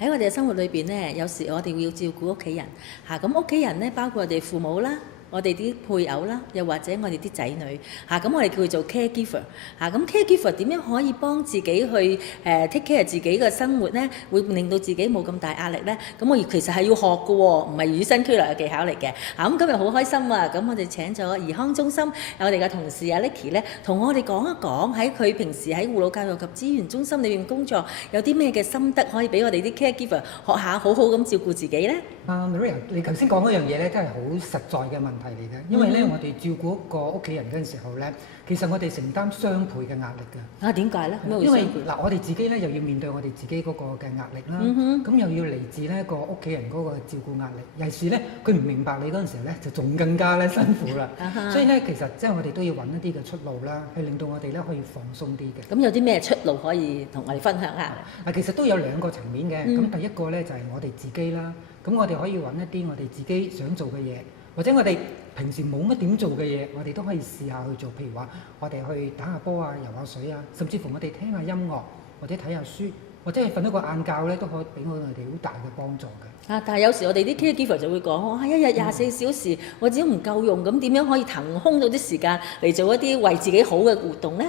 喺我哋嘅生活裏邊咧，有時我哋要照顧屋企人嚇，咁屋企人咧包括我哋父母啦。我哋啲配偶啦，又或者我哋啲仔女嚇，咁我哋叫做 caregiver 嚇，咁 caregiver 點樣可以幫自己去take care 自己嘅生活咧？會令到自己冇咁大壓力咧？咁我其實係要學嘅喎，唔係與生俱來嘅技巧嚟嘅嚇。咁今日好開心啊！咁我哋請咗怡康中心有我哋嘅同事阿 Nicky 咧，同我哋講一講喺佢平時喺護老教育及資源中心裏邊工作有啲咩嘅心得，可以俾我哋啲 caregiver 學下好好咁照顧自己咧。Maria， 你頭先講嗰樣嘢咧，真係好實在嘅問題嚟嘅。因為咧，我哋照顧一個屋企人嗰陣時候咧，其實我哋承擔雙倍嘅壓力㗎。啊，點解咧？因為嗱，我哋自己咧又要面對我哋自己嗰個嘅壓力啦，咁又要嚟自呢個屋企人嗰個照顧壓力。尤其是咧，佢唔明白你嗰陣時候咧，就仲更加咧辛苦啦。所以咧，其實即係我哋都要揾一啲嘅出路啦，去令到我哋咧可以放鬆啲嘅。咁有啲咩出路可以同我哋分享下？其實都有兩個層面嘅。咁第一個咧就係我哋自己啦。咁我哋可以揾一啲我哋自己想做嘅嘢，或者我哋平時冇乜點做嘅嘢，我哋都可以試下去做。譬如話，我哋去打下波啊、游下水啊，甚至乎我哋聽下音樂，或者睇下書，或者係瞓一個晏覺咧，都可以俾我哋好大嘅幫助嘅。但係有時我哋啲 caregiver 就會講，一日24小時，我只要唔夠用，咁點樣可以騰空到啲時間嚟做一啲為自己好嘅活動咧？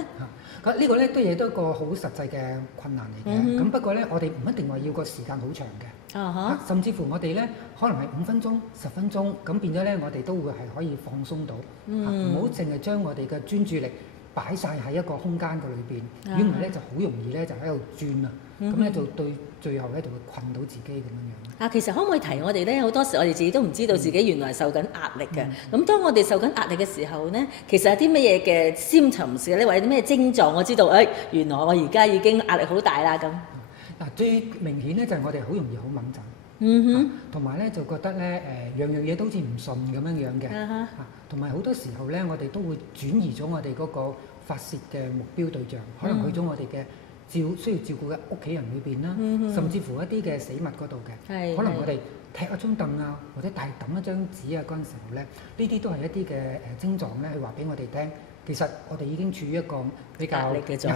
呢個咧都係一個好實際嘅困難嚟嘅。咁不過咧，我哋唔一定話要個時間好長嘅。甚至乎我哋咧可能係5分鐘、10分鐘，咁變咗咧，我哋都會係可以放鬆到，唔好淨係將我哋嘅專注力擺晒喺一個空間嘅裏邊，如果唔係咧就好容易咧就喺度轉啊，咁咧就對最後咧就會困到自己咁樣樣。其實可唔可以提我哋咧？好多時我哋自己都唔知道自己原來受緊壓力嘅。咁當我哋受緊壓力嘅時候咧，其實有啲乜嘢嘅 symptoms 咧，或者啲咩症狀，我知道，原來我而家已經壓力好大啦咁。最明顯咧就係我哋好容易好敏感，同埋咧就覺得咧樣樣嘢都好似唔順咁樣樣嘅，同埋好多時候咧我哋都會轉移咗我哋嗰個發泄嘅目標對象，可能去咗我哋嘅需要照顧嘅屋企人裏邊啦，甚至乎一啲嘅死物嗰度嘅，可能我哋踢一張凳啊，或者大揼一張紙啊嗰陣時候咧，呢啲都係一啲嘅症狀咧，去話俾我哋聽。其實我哋已經處於一個比較壓力嘅狀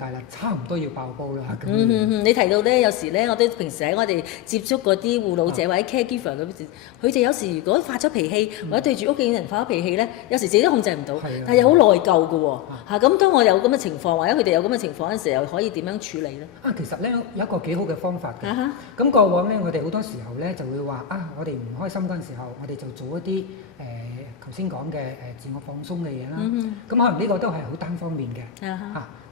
態啦，差唔多要爆煲啦。你提到咧，有時咧，我哋平時喺我哋接觸嗰啲護老者或者 caregiver 嗰時，佢哋有時如果發咗脾氣，或者對住屋企人發咗脾氣咧，有時自己都控制唔到，但係又好內疚嘅喎。咁當我有咁嘅情況，或者佢哋有咁嘅情況嗰陣時，又可以點樣處理咧？其實咧有一個幾好嘅方法嘅。咁過往咧，我哋好多時候咧就會話我哋唔開心嗰陣時候，我哋就做一啲頭先講嘅自我放鬆嘅嘢啦。咁可能呢個都係好單方面嘅。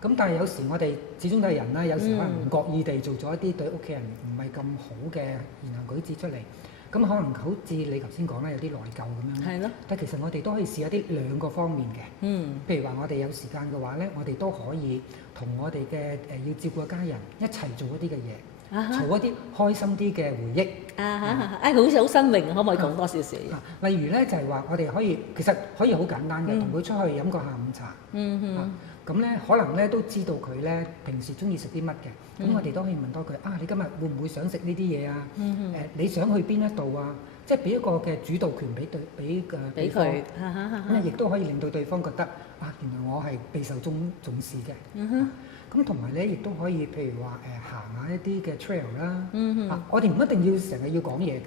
咁但係有時我哋始終都係人啦，有時可能唔覺意地做咗一啲對屋企人唔係咁好嘅言行舉止出嚟。咁可能好似你頭先講咧，有啲內疚咁樣。係咯。但其實我哋都可以試一啲兩個方面嘅。譬如話我哋有時間嘅話咧，我哋都可以同我哋嘅要照顧嘅家人一齊做一啲嘅嘢。儲一啲開心啲嘅回憶。好似好新穎，可唔可以講多少少？例如咧就係話，我哋其實可以好簡單嘅，同佢出去飲個下午茶。咁咧可能咧都知道佢咧平時中意食啲乜嘅，咁我哋都可以問多佢你今日會唔會想食呢啲嘢啊？你想去邊一度啊？即係俾一個嘅主導權俾佢，咁亦都可以令到對方覺得原來我係備受重視嘅。咁同埋咧，亦都可以譬如話行下一啲嘅 trail 啦。我哋唔一定要成日要講嘢㗎。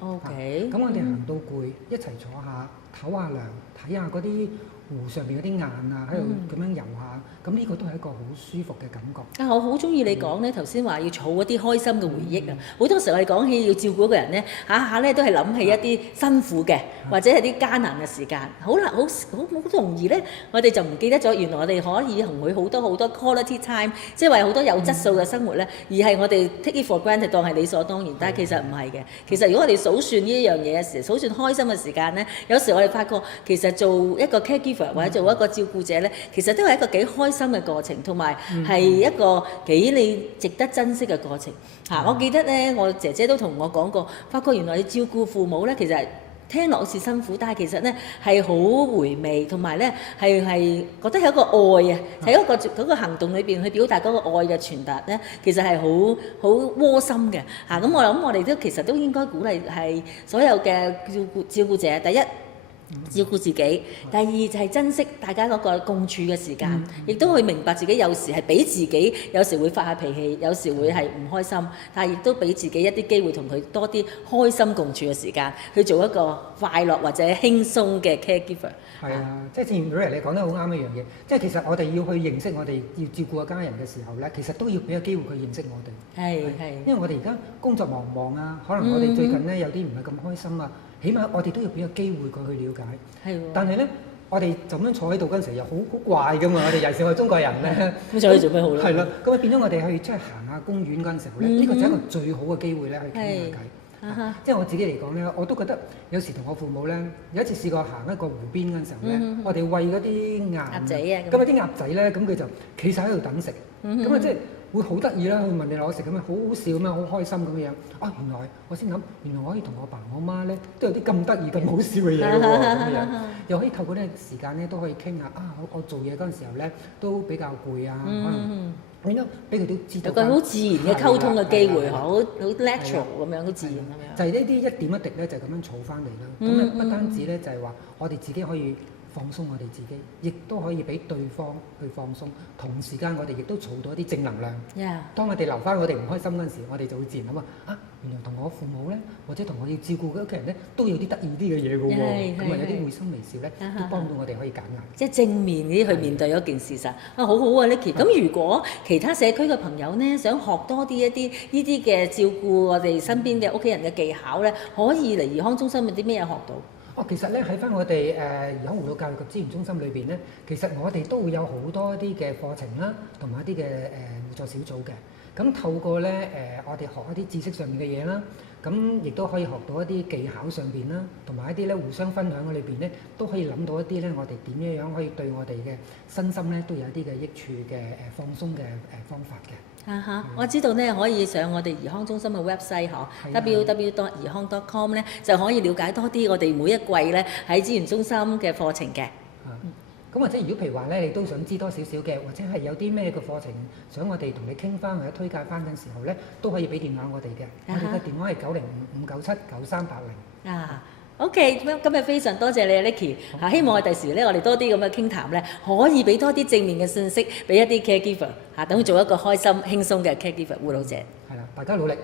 OK。咁我哋行到攰，一齊坐下，唞下涼，睇下嗰啲湖上邊嗰啲雁啊，喺度咁樣遊下，咁呢個都係一個好舒服嘅感覺。我好中意你講咧，頭先話要儲一啲開心嘅回憶啊！好多時候我哋講起要照顧一個人咧，下下咧都係諗起一啲辛苦嘅，或者係啲艱難嘅時間。好容易咧，我哋就唔記得咗，原來我哋可以同佢好多 quality time， 即係話好多有質素嘅生活咧，而係我哋 take it for granted 當係理所當然，但係其實唔係嘅。其實如果我哋數算呢一樣嘢嘅時候，數算開心嘅時間咧，有時我哋發覺其實做一個 caregiver 或者做一個照顧者咧，其實都係一個幾開心嘅過程，同埋係一個幾你值得珍惜嘅過程。我記得咧，我姐姐都同我講過，發覺原來你照顧父母咧，其實聽落好似辛苦，但係其實咧係好回味，同埋咧係覺得係一個愛啊，喺嗰個行動裏邊去表達嗰個愛嘅傳達咧，其實係好窩心嘅。咁我諗我哋都其實都應該鼓勵係所有嘅照顧者，第一照顧自己。第二就係珍惜大家嗰個共處嘅時間，亦都會明白自己有時係俾自己，有時會發下脾氣，有時會係唔開心，但係亦都俾自己一啲機會同佢多啲開心共處嘅時間，去做一個快樂或者輕鬆嘅 caregiver。係啊，即係正如 Maria 你講得好啱一樣嘢，即係其實我哋要去認識我哋要照顧嘅家人嘅時候咧，其實都要俾個機會佢認識我哋。係，因為我哋而家工作忙唔忙啊？可能我哋最近咧有啲唔係咁開心啊，起碼我哋都要俾個機會佢去了解。係喎。但係咧，我哋就咁樣坐喺度嗰陣時又好怪噶嘛，我哋尤其是我哋中國人咧。咁坐喺度做咩好咧？係啦，咁啊變咗我哋去出去行下公園嗰陣時候咧，呢個就係一個最好嘅機會咧去傾下偈。即係我自己嚟講咧，我都覺得有時同我父母咧，有一次試過行一個湖邊嗰陣時候咧，我哋餵嗰啲鴨仔啊，咁啊啲鴨仔咧，咁佢就企晒喺度等食，咁啊即係會好得意啦，佢問你攞食咁樣，好好笑咁樣，好開心咁樣。啊，原來我先諗，原來我可以同我爸我媽咧都有啲咁得意、咁好笑嘅嘢喎，咁樣又可以透過呢個時間咧都可以傾下啊！我做嘢嗰陣時候咧都比較攰啊，可能。變咗俾佢都知道，有個好自然嘅溝通嘅機會，好 natural 咁樣，好自然咁樣。就係呢啲一點一滴咧，就咁樣儲翻嚟啦。咁咧不單止咧，就係話我哋自己可以放鬆我哋自己，亦都可以俾對方去放鬆。同時間我哋亦都儲到一啲正能量。當我哋留翻我哋唔開心嗰陣時，我哋就會自然諗啊，原來同我父母咧，或者同我要照顧嘅屋企人咧，都有啲得意啲嘅嘢嘅喎。咁啊有啲會心微笑咧，都幫到我哋可以減壓。即係正面啲去面對嗰件事實。好好啊，Nicky。咁如果其他社區嘅朋友咧，想學多啲一啲呢啲嘅照顧我哋身邊嘅屋企人嘅技巧咧，可以嚟兒康中心有啲咩嘢學到？其實咧喺翻我哋兒康護老教育及資源中心裏邊咧，其實我哋都會有好多啲嘅課程啦，同埋一啲嘅互助小組嘅。咁透過咧我哋學一啲知識上面嘅嘢啦，咁亦都可以學到一啲技巧上邊啦，同埋一啲咧互相分享嘅裏邊咧，都可以諗到一啲咧我哋點樣可以對我哋嘅身心咧都有一啲嘅益處嘅放鬆嘅方法嘅。我知道咧可以上我哋兒康中心嘅 website www.erkang.com 咧就可以了解多啲我哋每一季咧喺資源中心嘅課程嘅。咁或者如果譬如話咧，你都想知多少少嘅，或者係有啲咩嘅課程想我哋同你傾翻或者推介翻嘅時候咧，都可以俾電話我哋嘅。我哋嘅電話係905-597-9380。OK，今日非常多謝你啊 Nicky。希望我第時咧，我哋多啲咁嘅傾談咧，可以俾多啲正面嘅信息俾一啲 caregiver 等佢做一個開心輕鬆嘅 caregiver 護老者。係啦，大家努力。